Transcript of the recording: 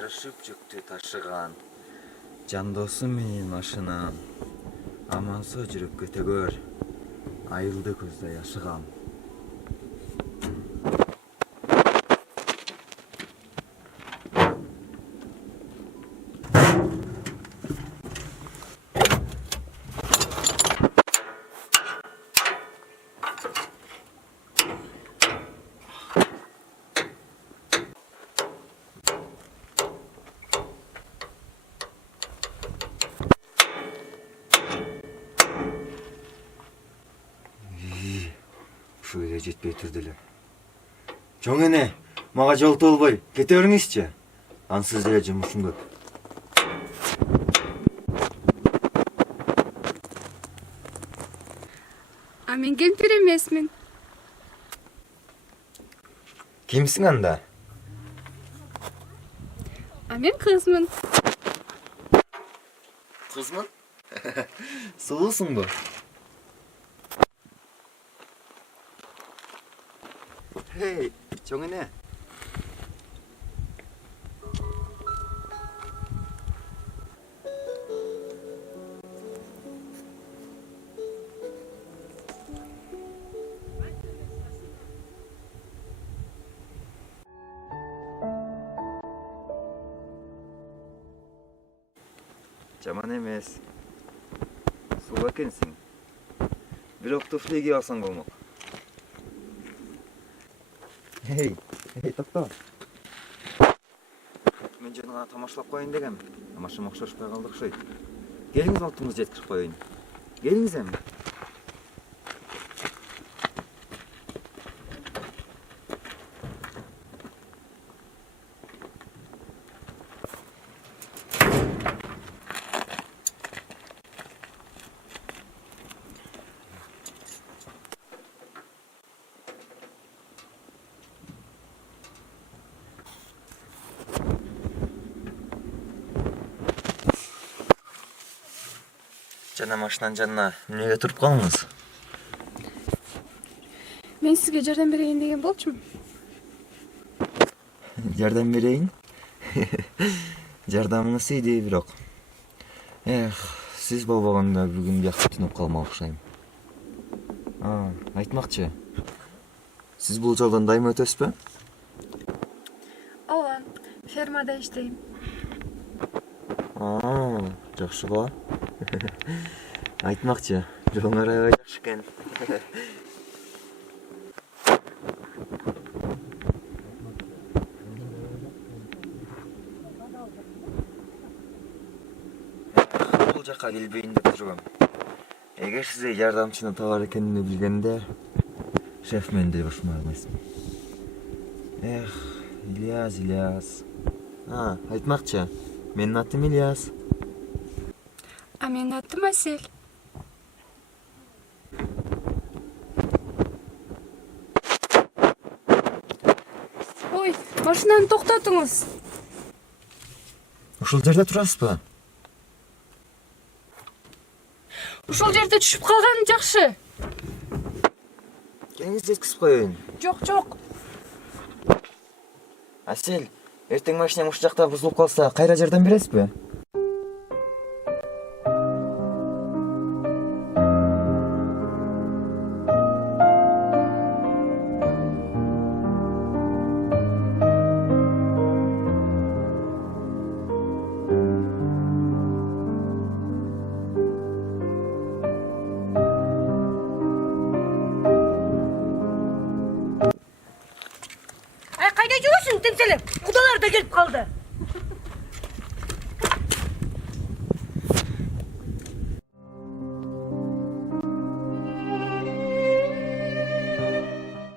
Тырышып жүктү ташыган жан досум менен машинам амансыз жүрөккө төгөр айылды көздөй ашыгам. Ушул эле жетпей турду эле. Чоң эне, мага жолто болбой кете бериңизчи. Ансыз деле жумушум көп. А мен кемпир эмесмин. Кимсиң анда? А мен кызмын. Кызмын? Сулуусуңбу? Hey, чоң эне. Жаман эмес. Сулуу экенсиң. Бирок туфли кийип алсаң болмок. Hey, токто. Мен жана гана тамашалап коеюн дегем. Тамашам окшошпой калды окшойт. Келиңиз алтымызды жеткирип коеюн. Келиңиз эми. Жана машинанын жанына эмнеге туруп калыңыз? Мен сизге жардам берейин деген болчумун. Жардам берейин? Жардамыңыз ийди бирок. Сиз болбогондо бүгүн бияқта түнөп калмак окшойм. Айтмакчы. Сиз бул жолдон дайыма өтөсүзбү? Ооба, фермада иштейм. Жакшы го. Айтмакчы, жолуңар аябай жакшы экен. Бул жака келбейин деп жүргөм. Эгер сизге жардамчыны табар экенин билгенде, шеф менен деле бошумай алмайсың. Ильяс. Айтмакчы, менин атым Ильяс. А менин атым Асель. Ой, машинаны токтотуңуз. Ушул жерде турасызбы? Ушул жерде түшүп калган жакшы. Келиңиз жеткизип коеюн. Жок. Асель, эртең машинам ушул жакта бузулуп калса, кайра жардам бересизби? Кайда жүрөсүң теңселеп? Кудалар да келип калды.